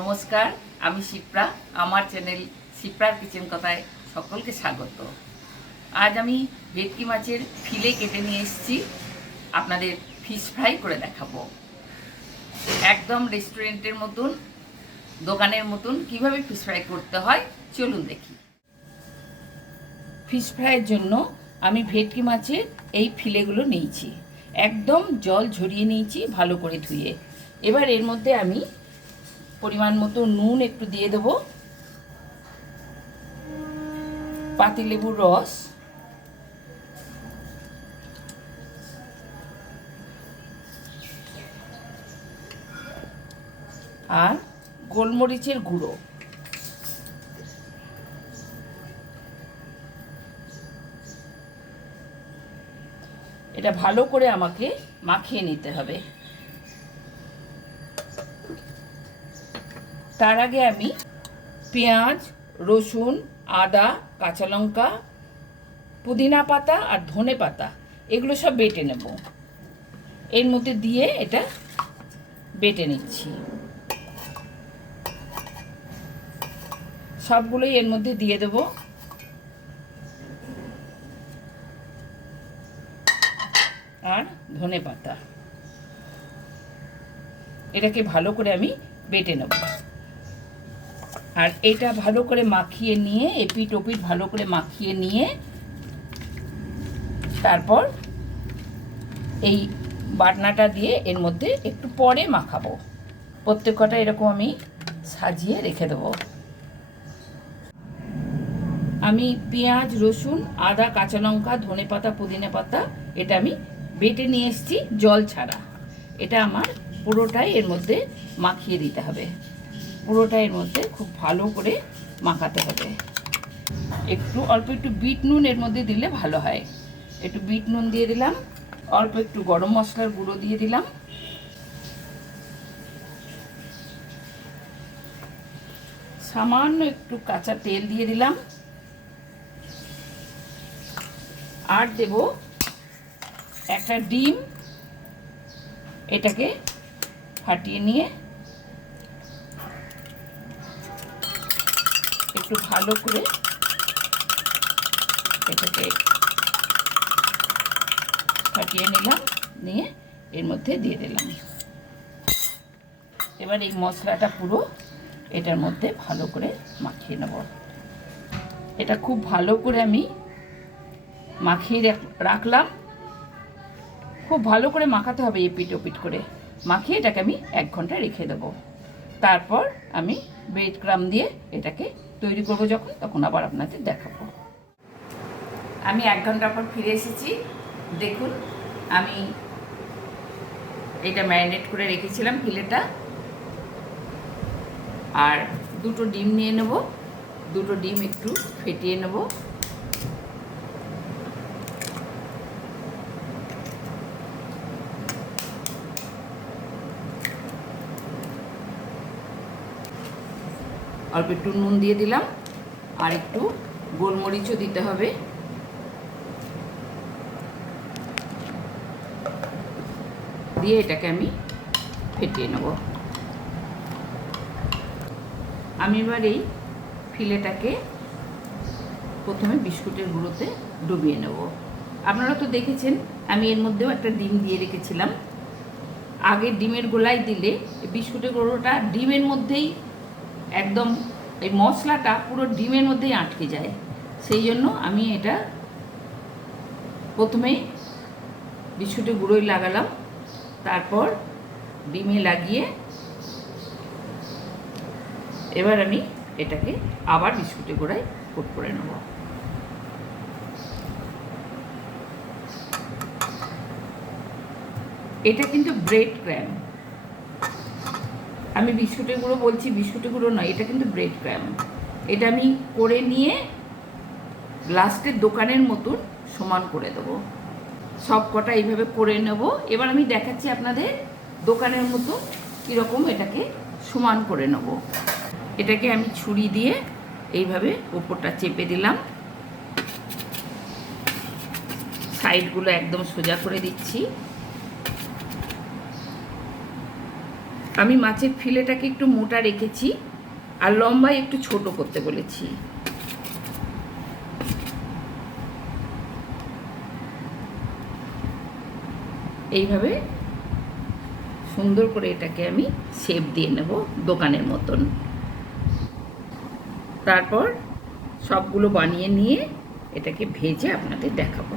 নমস্কার, আমি শিপ্রা। আমার চ্যানেল শিপ্রার কিচেন কথায় সকলকে স্বাগত। আজ আমি ভেটকি মাছের ফিলে কেটে নিয়ে এসেছি, আপনাদের ফিশ ফ্রাই করে দেখাবো। একদম রেস্টুরেন্টের মতন, দোকানের মতন কিভাবে ফিশ ফ্রাই করতে হয় চলুন দেখি। ফিশ ফ্রাইয়ের জন্য আমি ভেটকি মাছের এই ফিলেগুলো নিয়েছি, একদম জল ঝরিয়ে নিয়েছি ভালো করে ধুয়ে। এবার এর মধ্যে আমি পরিমাণ মতো নুন একটু দিয়ে দেব, পাতিলেবুর রস, আর গোলমরিচের গুঁড়ো। এটা ভালো করে আমাকে মাখিয়ে নিতে হবে। তার আগে আমি পেঁয়াজ, রসুন, আদা, কাঁচা লঙ্কা, পুদিনা পাতা আর ধনে পাতা এগুলো সব বেটে নেব। এর মধ্যে দিয়ে এটা বেটে নিচ্ছি। সবগুলোই এর মধ্যে দিয়ে দেব। আর ধনে পাতা, এটাকে ভালো করে আমি বেটে নেব। আর এটা ভালো করে মাখিয়ে নিয়ে, এপিট ওপিট ভালো করে মাখিয়ে নিয়ে তারপর এই বাটনাটা দিয়ে এর মধ্যে একটু পরে মাখাবো। প্রত্যেক কটা এরকম আমি সাজিয়ে রেখে দেবো। আমি পেঁয়াজ, রসুন, আদা, কাঁচা লঙ্কা, ধনে পাতা, পুদিনা পাতা এটা আমি বেটে নিয়ে এসেছি জল ছাড়া। এটা আমার পুরোটাই এর মধ্যে মাখিয়ে দিতে হবে। পুরোটাই এর মধ্যে খুব ভালো করে মাখাতে হবে। অল্প একটু বিট নুন এর মধ্যে দিলে ভালো হয়। একটু বিট নুন দিয়ে দিলাম, অল্প একটু গরম মশলার গুঁড়ো দিয়ে দিলাম, সামান্য একটু কাঁচা তেল দিয়ে দিলাম, আর দেব একটা ডিম। এটাকে ফাটিয়ে নিয়ে একটু ভালো করে এটাকে ফাটিয়ে নিলাম, নিয়ে এর মধ্যে দিয়ে দিলাম। এবার এই মশলাটা পুরো এটার মধ্যে ভালো করে মাখিয়ে নেব। এটা খুব ভালো করে আমি মাখিয়ে রাখলাম। খুব ভালো করে মাখাতে হবে, এপিট ওপিট করে মাখিয়ে এটাকে আমি 1 ঘন্টা রেখে দেবো। তারপর আমি ব্রেড ক্রাম্ব দিয়ে এটাকে তৈরি করবো যখন, তখন আবার আপনাদের দেখাবো। আমি 1 ঘন্টা পর ফিরে এসেছি। দেখুন, আমি এটা ম্যারিনেট করে রেখেছিলাম ফিলেটা। আর 2টো ডিম নিয়ে নেব, 2টো ডিম একটু ফেটিয়ে নেব। অল্প একটু নুন দিয়ে দিলাম, আর একটু গোলমরিচও দিতে হবে। দিয়ে এটাকে আমি ফেটিয়ে নেব। আমি এবার এই ফিলেটাকে প্রথমে বিস্কুটের গুঁড়োতে ডুবিয়ে নেব। আপনারা তো দেখেছেন আমি এর মধ্যেও একটা ডিম দিয়ে রেখেছিলাম। আগে ডিমের গোলায় দিলে বিস্কুটের গুঁড়োটা ডিমের মধ্যেই একদম, এই মশলাটা পুরো ডিমের মধ্যেই আটকে যায়। সেই জন্য আমি এটা প্রথমেই বিস্কুটের গুঁড়োই লাগালাম, তারপর ডিমে লাগিয়ে এবার আমি এটাকে আবার বিস্কুটের গুঁড়ায় কোট করে নেব। এটা কিন্তু ব্রেড ক্রাম্ব। আমি বিস্কুটের গুঁড়ো বলছি, বিস্কুটের গুঁড়ো নয়, এটা কিন্তু ব্রেড ক্রাম্ব। এটা আমি করে নিয়ে লাস্টের দোকানের মতন সমান করে দেবো। সব কটা এইভাবে করে নেব। এবার আমি দেখাচ্ছি আপনাদের দোকানের মতো কীরকম এটাকে সমান করে নেব। এটাকে আমি ছুরি দিয়ে এইভাবে উপরটা চেপে দিলাম, সাইডগুলো একদম সোজা করে দিচ্ছি। আমি মাছের ফিলেটাকে একটু মোটা রেখেছি আর লম্বায় একটু ছোট করতে বলেছি। এইভাবে সুন্দর করে এটাকে আমি শেপ দিয়ে নেব দোকানের মতন। তারপর সবগুলো বানিয়ে নিয়ে এটাকে ভেজে আপনাদের দেখাবো।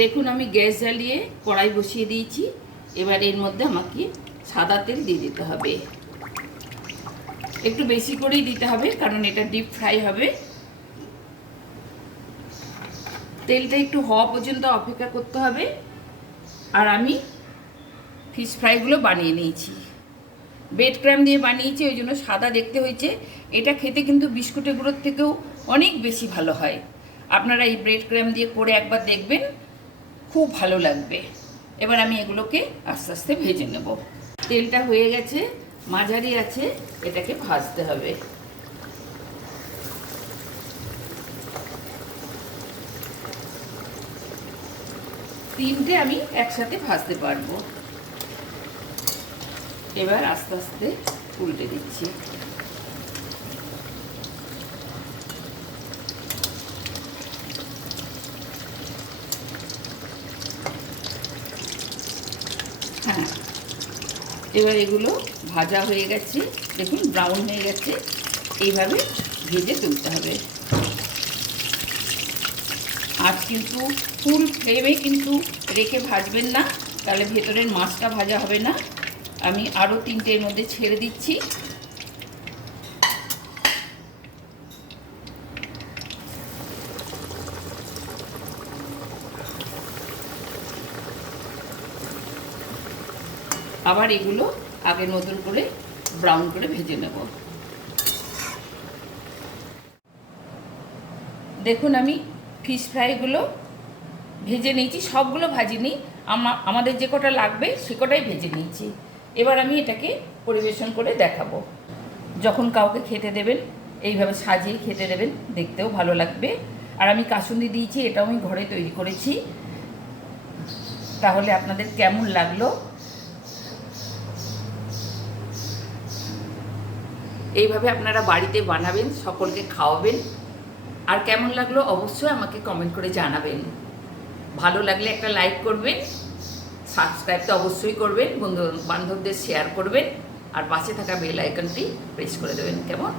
দেখুন আমি গ্যাস জ্বালিয়ে কড়াই বসিয়ে দিয়েছি। এবার এর মধ্যে আমাকে সাদা তেল দিয়ে দিতে হবে, একটু বেশি করেই দিতে হবে কারণ এটা ডিপ ফ্রাই হবে। তেলটা একটু হওয়া পর্যন্ত অপেক্ষা করতে হবে। আর আমি ফিশ ফ্রাইগুলো বানিয়ে নিয়েছি, ব্রেড ক্রাম্ব দিয়ে বানিয়েছি, ওই জন্য সাদা দেখতে হয়েছে। এটা খেতে কিন্তু বিস্কুটের গুঁড়োর থেকেও অনেক বেশি ভালো হয়। আপনারা এই ব্রেড ক্রাম্ব দিয়ে করে একবার দেখবেন, খুব ভালো লাগবে। এবার আমি এগুলোকে আস্তে আস্তে ভেজে নেব। তেলটা হয়ে গেছে, মাঝারি আছে, এটাকে ভাজতে হবে। তিনটে আমি একসাথে ভাজতে পারবো। এবার আস্তে আস্তে উল্টে দিচ্ছি। হ্যাঁ, এবার এগুলো ভাজা হয়ে গেছে, দেখুন ব্রাউন হয়ে গেছে। এইভাবে ভেজে তুলতে হবে। আর কিন্তু ফুল ফ্লেমে কিন্তু রেখে ভাজবেন না, তাহলে ভেতরের মাছটা ভাজা হবে না। আমি আরও তিনটের মধ্যে ছেড়ে দিচ্ছি। আবার এগুলো আগের মতন করে ব্রাউন করে ভেজে নেব। দেখুন আমি ফিশ ফ্রাইগুলো ভেজে নিয়েছি, সবগুলো ভাজিনি, আমাদের যে কটা লাগবে সে কটাই ভেজে নিয়েছি। এবার আমি এটাকে পরিবেশন করে দেখাবো। যখন কাউকে খেতে দেবেন এইভাবে সাজিয়ে খেতে দেবেন, দেখতেও ভালো লাগবে। আর আমি কাসুন্দি দিয়েছি, এটাও আমি ঘরে তৈরি করেছি। তাহলে আপনাদের কেমন লাগলো এইভাবে আপনারা বাড়িতে বানাবেন, সকলকে খাওয়াবেন। আর কেমন লাগলো অবশ্যই আমাকে কমেন্ট করে জানাবেন। ভালো লাগলে একটা লাইক করবেন, সাবস্ক্রাইব তো অবশ্যই করবেন, বন্ধু বান্ধবদের শেয়ার করবেন, আর পাশে থাকা বেল আইকনটি প্রেস করে দেবেন। কেমন?